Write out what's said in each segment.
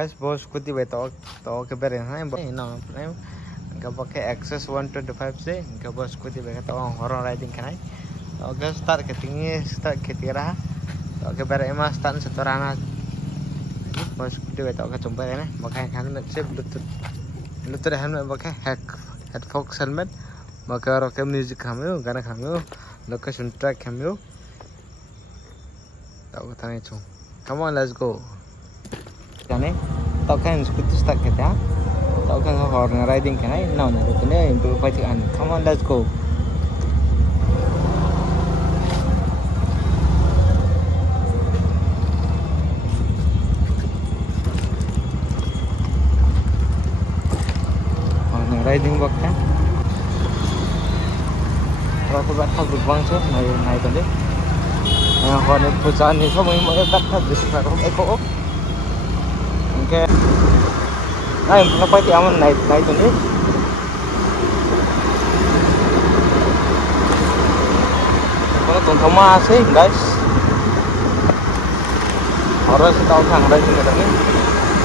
guys bos kuti beto to ke bere hai no ga pakai access 125 se ga bos kuti be to horror riding kanai to ga start ke tira to ke bere mas tan setorana bos kuti beto ke jumpa ne pakai helmet se bluetooth helmet pakai headphone helmet pakai rock music kamu gana kamu location track kamu tahu tanya cung come on let's go kane tao kan scooter start kita tao kan horror riding kanai no ini untuk pakai come on let's go horror riding bakal aku bakal berbang sih naik tadi horror perusahaan ini semua yang bakal besar eko oke nah kenapa itu aman naik tadi kalau tonton masih guys horror sih tahu kan riding tadi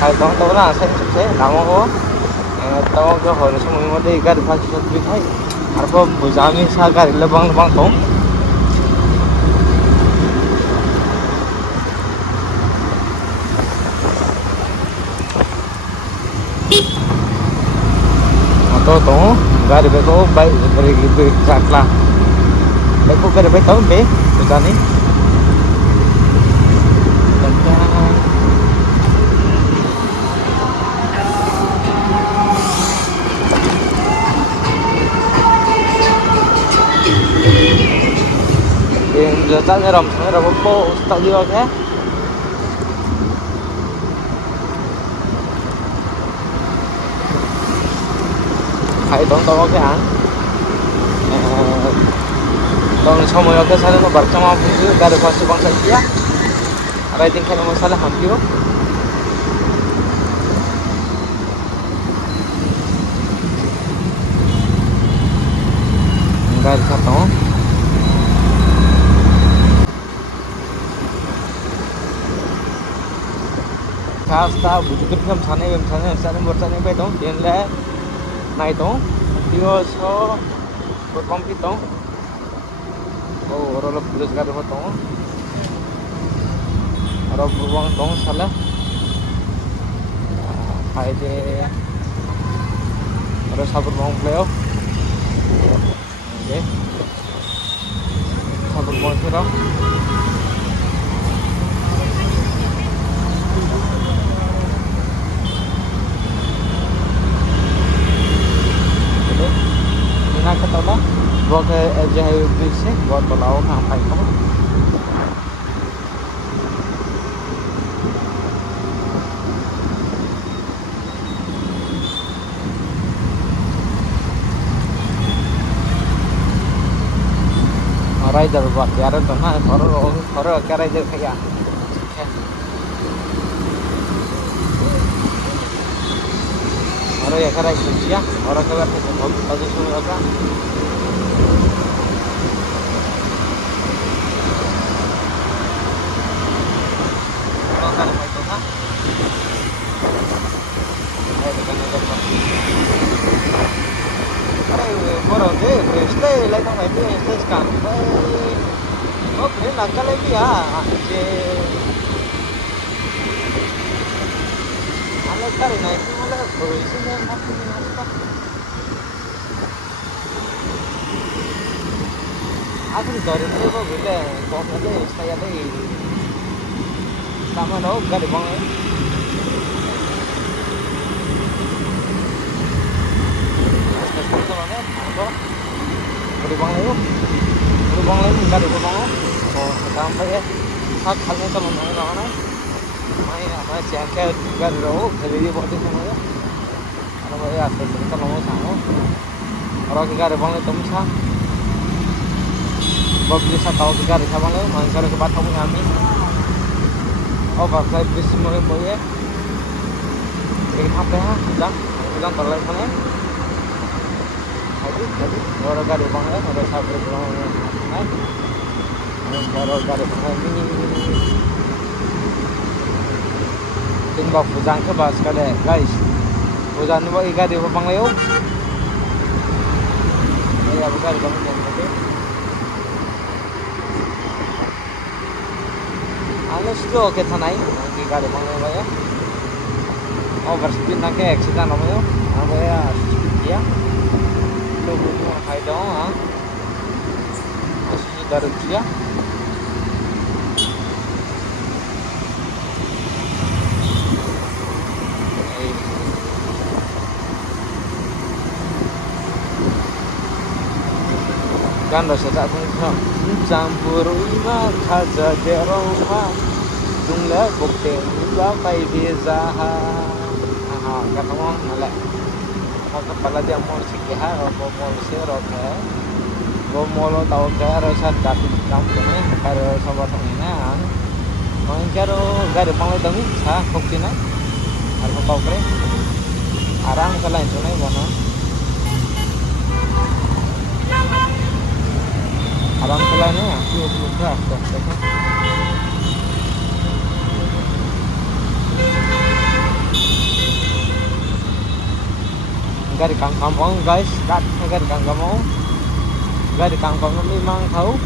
kalau tahu lah saya nama oh tahu ke horror semua yang ada ikan pasti satu hai apa bujami sagar lebang tuh atau gari beko baik beri sakla beko gari beko be bujani letaknya ram apa tak dia ke hãy đón tàu cái án tàu semua ke sana no bercama pun dari pasti bangsa dia riding kan masalah hampir enggak kata Kasta bujuk kem sana bertanya be dong dia le naik dong dia so berkompet dong oh orang pulis gak dapat dong orang beruang dong salah hai deh orang sabar beruang play off oke sabar beruang kira kata lah, buat jahit bisnya, buat belaw ngapain kamu? Rider buat biaran tuh, nah, horor kayak rider kayak. Orang ya karena itu ya orang keluar ke bagus semua kan orang kan itu kan dengan ada orang deh stay lagi kan itu stay kan oh keren langkah lagi ya cari naik malah berisinya masih apa aku dari itu kok beda kok ada saya ada sama no gak ada bang soalnya apa berubah lagi gak ada bang oh sampai ya saat halnya teman-teman apa jangka juga dulu jadi buat itu semuanya kalau ya kita mau sama orang kita ada banget temu sah Bob bisa tahu kita ada sama lo mangkar ke batang kami oh pakai bis semua ya ini apa ya sudah terlalu mana jadi orang kita ada banget orang sabar belum naik orang kita ada banget ini Tin bọc Pujang ke bas kade guys. Pujang ni bagi gadi apa pangleo? Ya bukan di bawah ni. Alas tu ke tanai di gadi pangleo ya. Overspeed nak ke accident apa yo? Apa ya speed dia? Logo tu high down ah. Masih dari dia. Kan rasa tak pun campur ima kaza deroma jumlah bukti juga pai beza kata orang nalak mau kepala dia mau sikit mau serok mau tahu ke rasa dapat campur ni kalau sama sama ni mau caro gari panggil demi sah bukti ni harus tahu kere arang kalau itu ni mana alam kelana aku belum dah gari kampung guys kat gari kampung memang tahu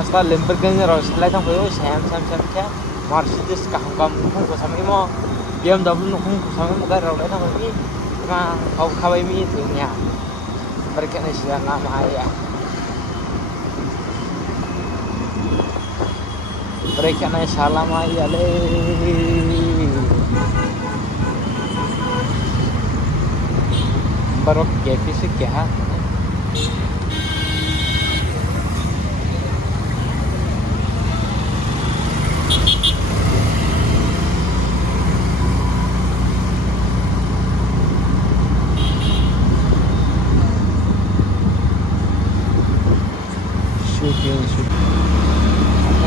setelah Lamborghini setelah itu aku sam ke Mercedes kampung aku sama imo BMW aku sama gari orang itu lagi kau kawai mi itu nya mereka ni sudah nama ayah mereka ni salam ayah le baru kepi sih kya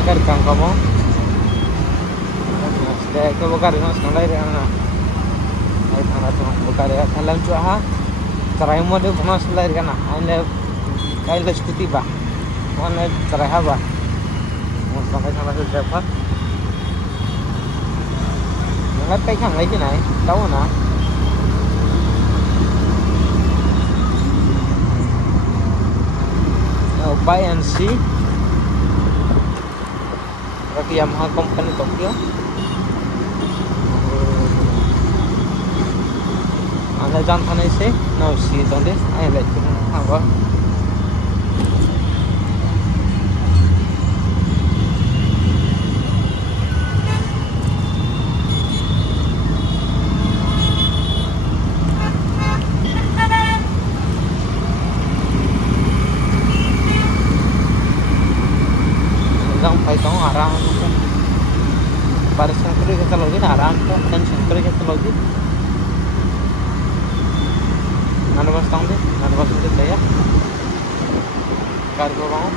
agar kang kamu sudah ke bukar ini sekarang ini ana ay thana tu bukar ya thalam chu ha tarai mo de bana selai kana ane kail le skuti ba one tarai ha ba mo sampai sana tu driver ngat kai khang lấy cái này tahu na buy and see Raki Yamaha company Tokyo anda jangan tanah isi now see donde I let you have a phải có aram pada sangkuri kita lagi aram dan sangkuri kita lagi nana bas tang deh nana bas itu saya kargo mau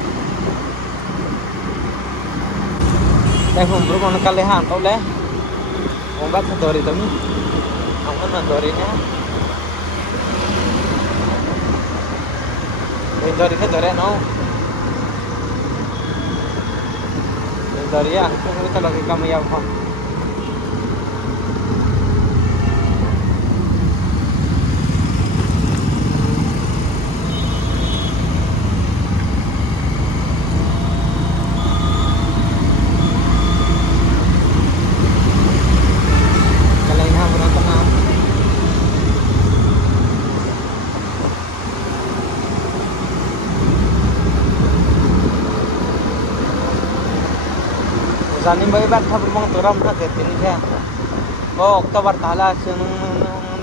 tapi bro mana kalian tahu leh obat dari tadi aku nak darinya dari ke dari no dari ya kita lagi kami ya Pak Zanim bayi bat thap rumang turam na ke tin kya ko Oktober thala sunung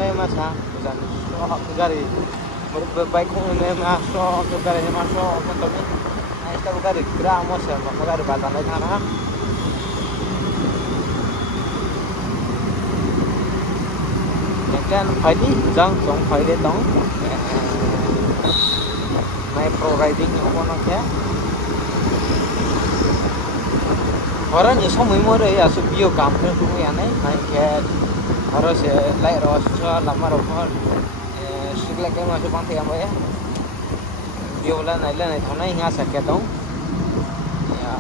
ne masa zan so gari baik ko ne ma so gari ma so ko to ni ai ta gari gra mo se ma gari ba tan na na kan phải đi jang song phải đi tong mai pro riding ko na kya orang ni semua imor ya subio kampung tu yang ni macam orang se lai rasa lama rohor segala kau masuk pantai apa ya dia ulah naik thona ingat sakit dong ya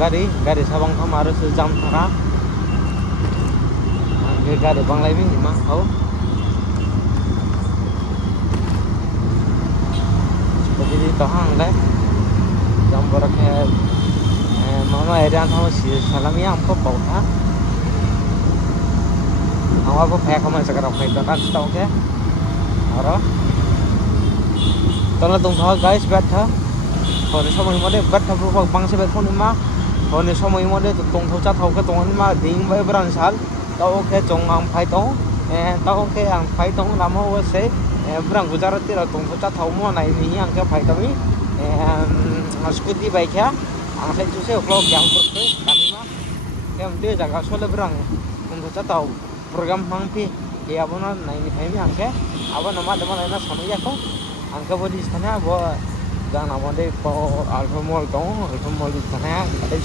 gari sabang tham harus jam thara gari banglai mi ma hau seperti itu hang lai jam beraknya mama area tham si salami am ko pau tha awa ko phek khamai sekarang phek kan stau ke aro tala tung tha guys bet tha hone সময় মধ্যে bet tha bangse bet phone ma hone সময় মধ্যে tung thau cha thau ka tung ma ding bai bran sal tao ke chong ang phai tong tao ke ang phai tong lam ho se brang gujarati ra tung thau cha thau mo nai ni ang ke phai tami scooty bike ya ang sai chu se vlog yang per ke kami ma kem dia jaga sole brang tung thau cha tau program mang pi ya bona nai ni phai mi ang ke aba nama dama na samai ya ko ang ke bodi sana bo jangan amade po alpha mall di sana ada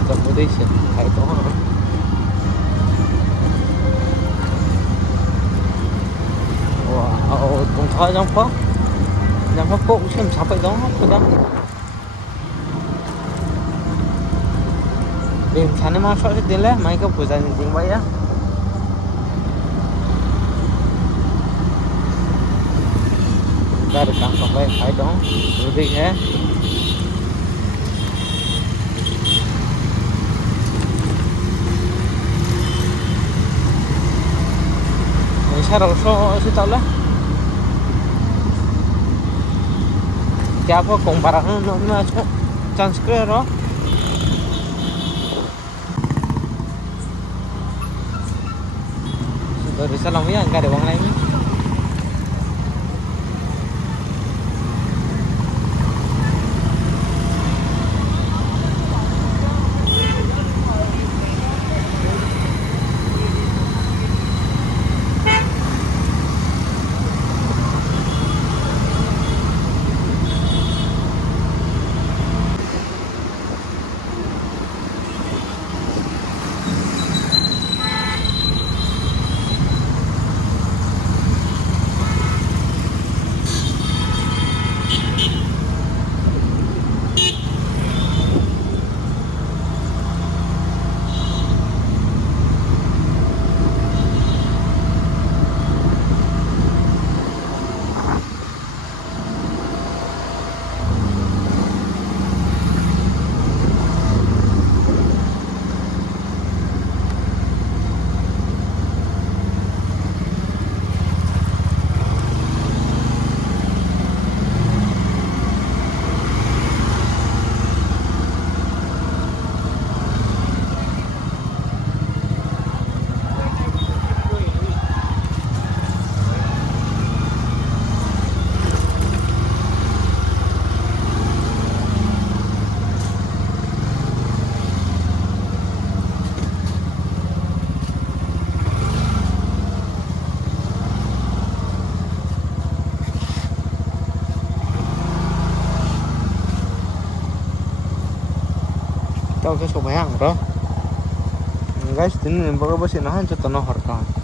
accommodation hay đó hả wow cũng thôi trong phố cũng xem sao vậy đó cái đó đêm sáng mà sợ đến lẽ mấy cái buổi sáng tiếng vậy á ra được càng cọc vậy phải đó rồi đi nhé sao đâu sao tao lá क्या apa comparan nó transfer đó rồi bisa lang yan kada wang lain tao cái số máy hàng đó guys, ini baru bos ini han contoh harga